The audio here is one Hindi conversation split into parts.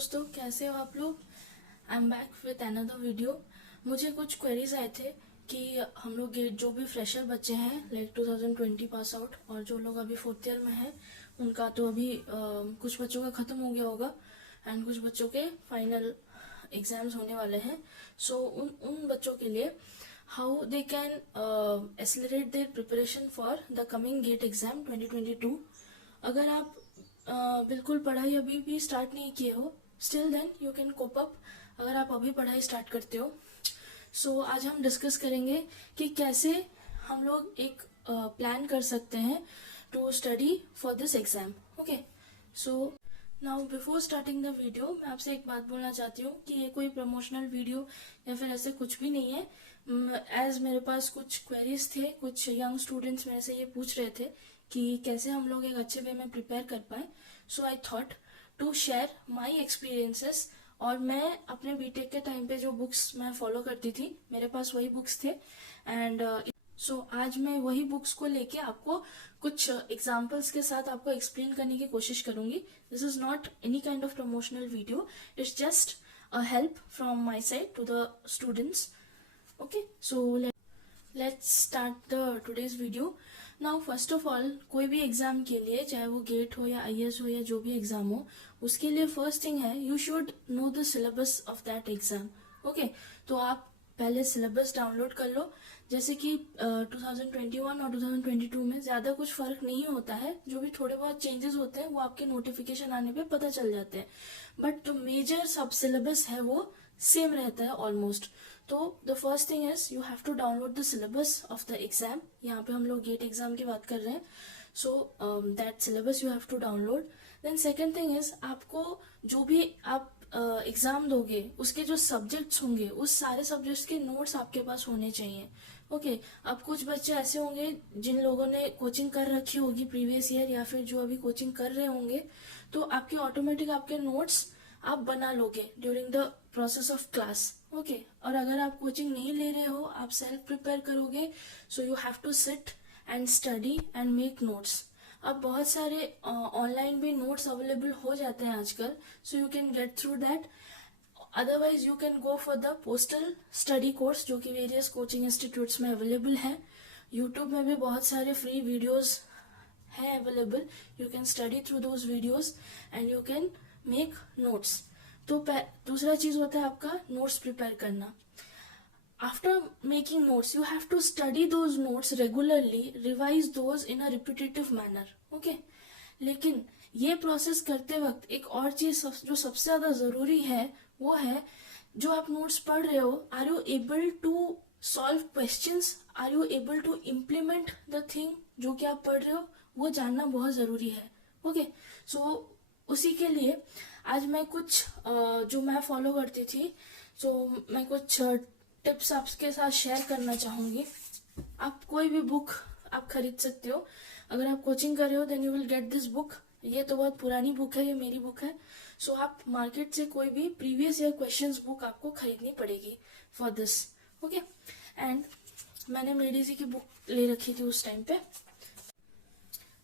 दोस्तों, कैसे हो आप लोग। I am back with another video. मुझे कुछ क्वेरीज आए थे कि हम लोग जो भी फ्रेशर बच्चे हैं लाइक 2020 पास आउट और जो लोग अभी फोर्थ ईयर में हैं उनका तो अभी कुछ बच्चों का ख़त्म हो गया होगा एंड कुछ बच्चों के फाइनल एग्जाम्स होने वाले हैं। सो उन उन बच्चों के लिए how they can accelerate their preparation for the coming GATE exam 2022। अगर आप बिल्कुल पढ़ाई अभी भी स्टार्ट नहीं किए हो, still then you can cope up अगर आप अभी पढ़ाई स्टार्ट करते हो। सो आज हम डिस्कस करेंगे कि कैसे हम लोग एक प्लान कर सकते हैं to study for this exam. Okay, so now before starting the video मैं आपसे एक बात बोलना चाहती हूँ कि ये कोई प्रमोशनल वीडियो या फिर ऐसे कुछ भी नहीं है। एज मेरे पास कुछ क्वेरीज थे, कुछ यंग स्टूडेंट्स मेरे से ये पूछ रहे थे कि कैसे हम लोग एक अच्छे वे में प्रिपेयर कर पाए। So I thought to share my experiences. और मैं अपने बीटेक के टाइम पे जो बुक्स मैं फॉलो करती थी, मेरे पास वही बुक्स थे एंड सो आज मैं वही बुक्स को लेके आपको कुछ एग्जाम्पल्स के साथ आपको एक्सप्लेन करने की कोशिश करूंगी। This is not any kind of promotional video, it's just a help from my side to the students. Okay, so let's start the today's video. Now first of all, कोई भी एग्जाम के लिए, चाहे वो गेट हो या आईएएस हो या जो भी एग्जाम हो, उसके लिए फर्स्ट थिंग है you should know the syllabus of that exam. Okay, तो आप पहले सिलेबस डाउनलोड कर लो। जैसे कि 2021 और 2022 में ज़्यादा कुछ फ़र्क नहीं होता है, जो भी थोड़े बहुत चेंजेस होते हैं वो आपके नोटिफिकेशन आने पे पता चल जाते हैं, बट जो मेजर सब सिलेबस है वो सेम रहता है ऑलमोस्ट। तो the first thing is you have to download the syllabus of the exam. यहाँ पे हम लोग गेट एग्जाम की बात कर रहे हैं। So that syllabus you have to download. Then second thing is आपको जो भी आप एग्जाम दोगे उसके जो सब्जेक्ट्स होंगे उस सारे सब्जेक्ट्स के नोट्स आपके पास होने चाहिए। ओके, अब कुछ बच्चे ऐसे होंगे जिन लोगों ने कोचिंग कर रखी होगी प्रीवियस ईयर या फिर जो अभी कोचिंग कर रहे होंगे, तो आपके ऑटोमेटिक आपके नोट्स आप बना लोगे during the process of class. Okay, और अगर आप कोचिंग नहीं ले रहे हो, आप सेल्फ प्रिपेयर करोगे, so you have to sit and study and make notes. अब बहुत सारे ऑनलाइन भी नोट्स अवेलेबल हो जाते हैं आजकल, so you can get through that. Otherwise you can go for the postal study course जो कि वेरियस कोचिंग इंस्टीट्यूट्स में अवेलेबल है। यूट्यूब में भी बहुत सारे फ्री वीडियोज है available, you can study through those videos and you can make notes. तो दूसरा चीज होता है आपका नोट्स प्रिपेयर करना। After making notes you have to study those notes regularly, revise those in a repetitive manner. Okay, लेकिन ये प्रोसेस करते वक्त एक और चीज जो सबसे ज्यादा जरूरी है वो है, जो आप नोट्स पढ़ रहे हो, are you able to solve questions, are you able to implement the thing जो कि आप पढ़ रहे हो, वो जानना बहुत जरूरी है। ओके, सो उसी के लिए आज मैं कुछ जो मैं फॉलो करती थी, सो मैं कुछ टिप्स आपके साथ शेयर करना चाहूंगी। आप कोई भी बुक आप खरीद सकते हो। अगर आप कोचिंग कर रहे हो then you will get this book. ये तो बहुत पुरानी बुक है, ये मेरी बुक है। सो आप मार्केट से कोई भी प्रीवियस ईयर क्वेश्चंस बुक आपको खरीदनी पड़ेगी फॉर दिस। ओके, एंड मैंने मेडीजी की बुक ले रखी थी उस टाइम पे।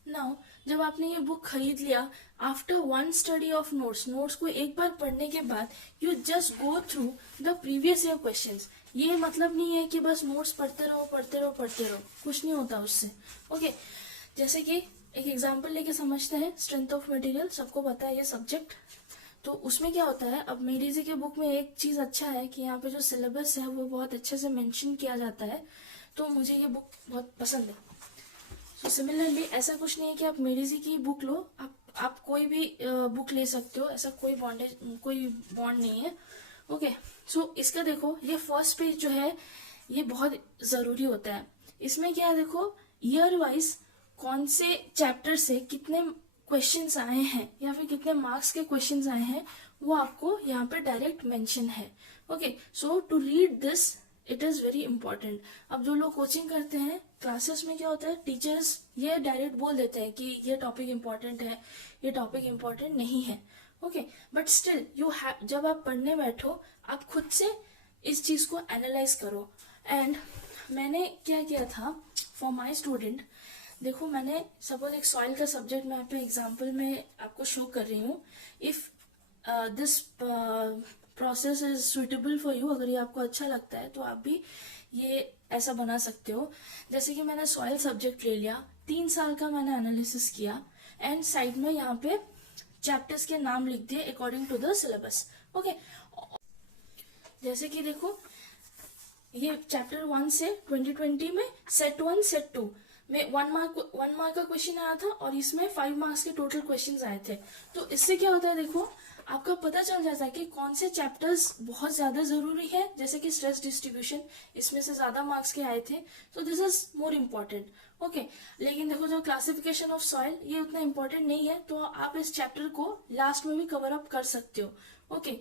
नाउ जब आपने ये बुक खरीद लिया, after one study of notes को एक बार पढ़ने के बाद you just go through the previous year questions. ये मतलब नहीं है कि बस नोट्स पढ़ते रहो पढ़ते रहो पढ़ते रहो, कुछ नहीं होता उससे। ओके, जैसे कि एक एग्जांपल लेके समझते हैं, स्ट्रेंथ ऑफ मटेरियल सबको पता है ये सब्जेक्ट। तो उसमें क्या होता है, अब मेरी जी के बुक में एक चीज अच्छा है कि यहाँ पे जो सिलेबस है वो बहुत अच्छे से मेंशन किया जाता है, तो मुझे ये बुक बहुत पसंद है। सो सिमिलरली ऐसा कुछ नहीं है कि आप मेडीजी की बुक लो, आप कोई भी बुक ले सकते हो, ऐसा कोई बॉन्ड नहीं है। ओके, सो इसका देखो, ये फर्स्ट पेज जो है ये बहुत जरूरी होता है। इसमें क्या है, देखो ईयर वाइज कौन से चैप्टर से कितने क्वेश्चंस आए हैं या फिर कितने मार्क्स के क्वेश्चंस आए हैं वो आपको यहाँ पे डायरेक्ट मेंशन है। Okay, so to read this it is very important. अब जो लोग कोचिंग करते हैं, क्लासेस में क्या होता है, टीचर्स ये डायरेक्ट बोल देते हैं कि ये टॉपिक इंपॉर्टेंट है, ये टॉपिक इंपॉर्टेंट नहीं है। ओके, बट स्टिल जब आप पढ़ने बैठो आप खुद से इस चीज को एनालाइज करो। एंड मैंने क्या किया था फॉर माई स्टूडेंट, देखो मैंने सपोज एक सॉइल का सब्जेक्ट मैं यहाँ पे एग्जाम्पल में आपको शो कर रही हूँ। If this process is suitable for you, अगर ये आपको अच्छा लगता है तो आप भी ये ऐसा बना सकते हो। जैसे कि मैंने सॉइल सब्जेक्ट ले लिया, 3 साल का मैंने एनालिसिस किया एंड साइड में यहाँ पे चैप्टर्स के नाम लिख दिए according to the syllabus. Okay, जैसे कि देखो ये चैप्टर 1 से 2020 में सेट 1 सेट 2 में 1 मार्क का क्वेश्चन आया था और इसमें 5 मार्क्स के टोटल क्वेश्चंस आए थे। तो इससे क्या होता है, देखो आपका पता चल जाता है कि कौन से चैप्टर्स बहुत ज्यादा जरूरी है, जैसे कि स्ट्रेस डिस्ट्रीब्यूशन, इसमें से ज्यादा मार्क्स के आए थे, तो this is more important. Okay, लेकिन देखो जो क्लासिफिकेशन ऑफ सॉइल ये उतना इम्पोर्टेंट नहीं है, तो आप इस चैप्टर को लास्ट में भी कवर अप कर सकते हो। ओके,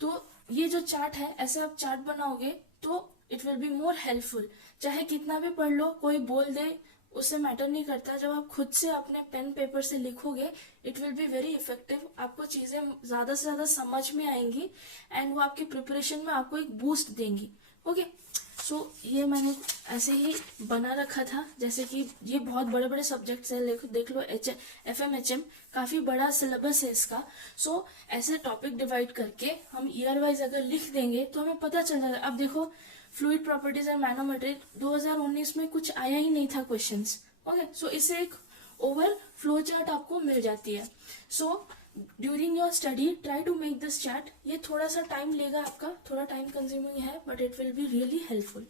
तो ये जो चार्ट है, ऐसे आप चार्ट बनाओगे तो it will be more helpful. चाहे कितना भी पढ़ लो, कोई बोल दे, उससे मैटर नहीं करता। जब आप खुद से अपने पेन पेपर से लिखोगे it will be very effective, आपको चीजें ज्यादा से ज्यादा समझ में आएंगी एंड वो आपकी प्रिपरेशन में आपको एक बूस्ट देंगी। ओके, सो ये मैंने ऐसे ही बना रखा था। जैसे कि ये बहुत बड़े बड़े सब्जेक्ट्स है, देख लो FMHM काफी बड़ा सिलेबस है इसका। सो ऐसे टॉपिक डिवाइड करके हम ईयर वाइज अगर लिख देंगे तो हमें पता चल जाएगा। अब देखो फ्लूइड प्रॉपर्टीज एंड मैनोमेट्री 2019 में कुछ आया ही नहीं था क्वेश्चंस। ओके, सो इससे एक ओवर फ्लो चार्ट आपको मिल जाती है। So during your study try to make this chart. ये थोड़ा सा टाइम लेगा आपका, थोड़ा टाइम कंज्यूमिंग है, but it will be really helpful.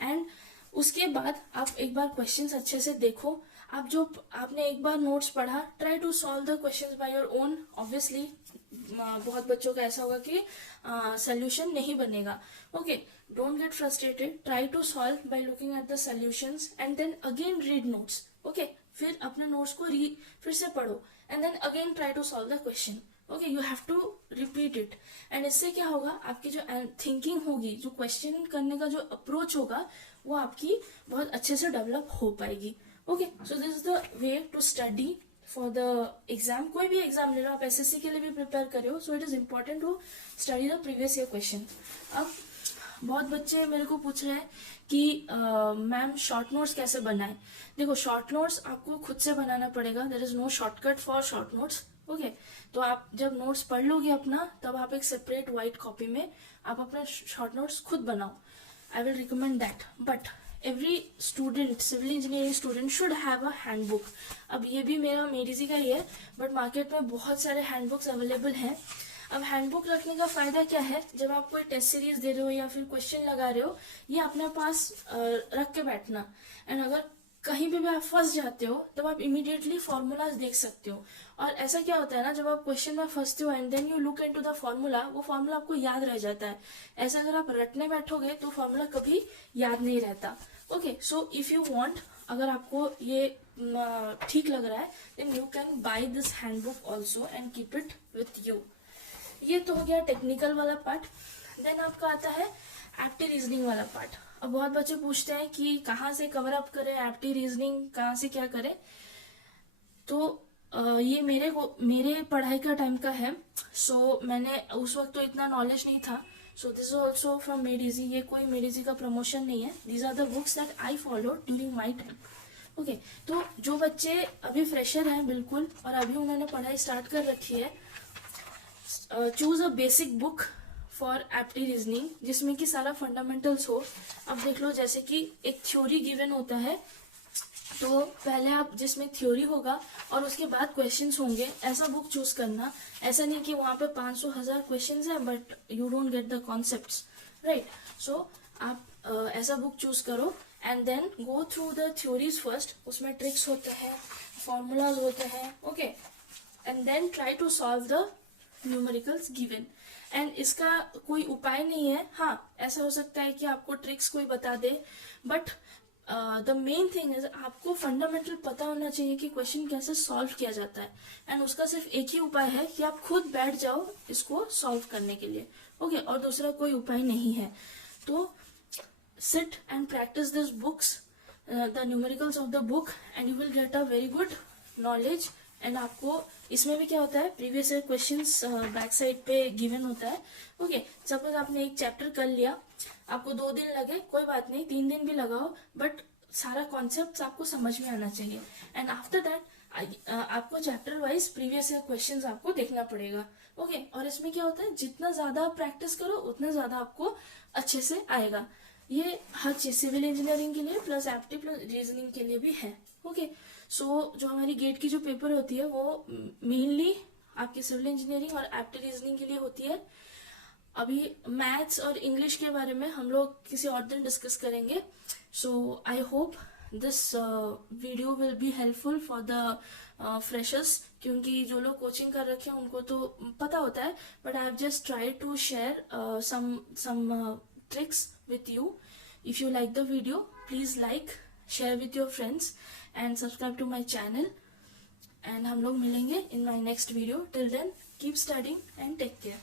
And उसके बाद आप एक बार क्वेश्चंस अच्छे से देखो। आप जो आपने एक बार नोट्स पढ़ा, try to solve the questions by your own. Obviously बहुत बच्चों का ऐसा होगा कि सोल्यूशन नहीं बनेगा। Okay, don't get frustrated, try to solve by looking at the solutions and then again read notes. Okay, फिर अपने नोट्स को फिर से पढ़ो and then again try to solve the question. Okay, you have to repeat it. And इससे क्या होगा, आपकी जो थिंकिंग होगी, जो क्वेश्चन करने का जो अप्रोच होगा, वो आपकी बहुत अच्छे से डेवलप हो पाएगी। Okay, so this is the way to study for the exam. कोई भी एग्जाम ले लो, आप SSC के लिए भी प्रिपेयर कर रहे हो, so it is important to study the previous year question. अब बहुत बच्चे मेरे को पूछ रहे हैं कि मैम शॉर्ट नोट्स कैसे बनाएं। देखो शॉर्ट नोट्स आपको खुद से बनाना पड़ेगा, there is no shortcut for short notes. Okay, तो आप जब नोट्स पढ़ लोगे अपना, तब आप एक सेपरेट व्हाइट कॉपी में आप अपना शॉर्ट नोट्स खुद बनाओ। I will recommend that, but every student, civil engineering student should have a handbook. अब ये भी मेरा मेडिजी का ही है, बट मार्केट में बहुत सारे हैंडबुक्स अवेलेबल हैं। अब हैंडबुक रखने का फायदा क्या है, जब आप कोई टेस्ट सीरीज दे रहे हो या फिर क्वेश्चन लगा रहे हो, ये अपने पास रख के बैठना। एंड अगर कहीं भी आप फंस जाते हो तब आप इमीडिएटली फॉर्मूलाज देख सकते हो। और ऐसा क्या होता है ना, जब आप क्वेश्चन में फंसते हो and then you look into the formula, वो फॉर्मूला आपको याद रह जाता है। ऐसा अगर आप रटने बैठोगे तो फॉर्मूला कभी याद नहीं रहता। Okay, so if you want, अगर आपको ये ठीक लग रहा है, then you can buy this handbook also and keep it with you. ये तो हो गया टेक्निकल वाला पार्ट। देन आपका आता है एप्टी रीजनिंग वाला पार्ट। अब बहुत बच्चे पूछते हैं कि कहाँ से कवर अप करें एप्टी रीजनिंग, कहाँ से क्या करें। तो ये मेरे पढ़ाई का टाइम का है। सो मैंने उस वक्त तो इतना नॉलेज नहीं था। So this is also from Medgee. ये कोई मेडिजी का प्रमोशन नहीं है, these are the books that I follow during my time. Okay, तो जो बच्चे अभी फ्रेशर हैं बिल्कुल और अभी उन्होंने पढ़ाई स्टार्ट कर रखी है, choose a basic book for apti reasoning जिसमें कि सारा फंडामेंटल्स हो। अब देख लो, जैसे कि एक थ्योरी गिवन होता है, तो पहले आप जिसमें थ्योरी होगा और उसके बाद क्वेश्चंस होंगे, ऐसा बुक चूज करना। ऐसा नहीं कि वहां पे 500,000 क्वेश्चंस है but you don't get the concepts, right. So आप ऐसा बुक चूज करो and then go through the theories first. उसमें ट्रिक्स होते हैं, फॉर्मूलाज होते हैं। Okay, and then try to solve the numericals given. And इसका कोई उपाय नहीं है। हाँ, ऐसा हो सकता है कि आपको ट्रिक्स कोई बता दे, but the main thing is आपको फंडामेंटल पता होना चाहिए कि क्वेश्चन कैसे सॉल्व किया जाता है। एंड उसका सिर्फ एक ही उपाय है कि आप खुद बैठ जाओ इसको सॉल्व करने के लिए। ओके, और दूसरा कोई उपाय नहीं है। तो sit and practice this books, the numericals of the book, and you will get a very good knowledge. And आपको इसमें भी क्या होता है, previous year questions back side पे गिवन होता है। ओके, सपोज आपने एक चैप्टर कर लिया, आपको 2 दिन लगे, कोई बात नहीं, 3 दिन भी लगाओ, बट सारा कॉन्सेप्ट आपको समझ में आना चाहिए। एंड आफ्टर दैट आपको chapter wise previous year questions आपको देखना पड़ेगा। ओके, और इसमें क्या होता है, जितना ज्यादा आप प्रैक्टिस करो उतना ज्यादा आपको अच्छे से आएगा। ये हर चीज सिविल इंजीनियरिंग के लिए प्लस एप्टी प्लस रीजनिंग के लिए भी है। ओके, सो जो हमारी गेट की जो पेपर होती है वो मेनली आपकी सिविल इंजीनियरिंग और एप्टी रीजनिंग के लिए होती है। अभी मैथ्स और इंग्लिश के बारे में हम लोग किसी और दिन डिस्कस करेंगे। So I hope this video will be helpful for the freshers, क्योंकि जो लोग कोचिंग कर रखे हैं उनको तो पता होता है, but I have just try to share some tricks with you. If you like the video, please like, share with your friends and subscribe to my channel. And हम लोग मिलेंगे in my next video. Till then, keep studying and take care.